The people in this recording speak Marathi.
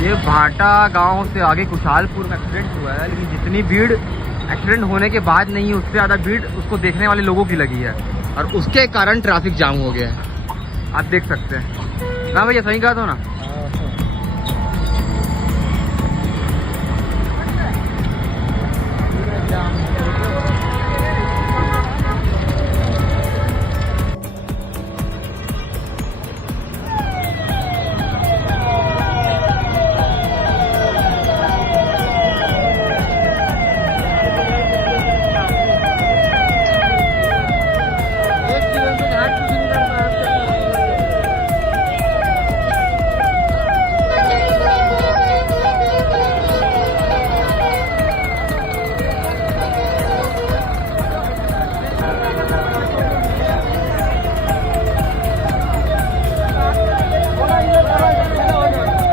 ये भाटा गांव से आगे कुशालपुर में एक्सीडेंट हुआ है, लेकिन जितनी भीड़ एक्सीडेंट होने के बाद नहीं है, उससे ज़्यादा भीड़ उसको देखने वाले लोगों की लगी है और उसके कारण ट्रैफिक जाम हो गया है। आप देख सकते हैं ना भैया, सही कहा तो ना।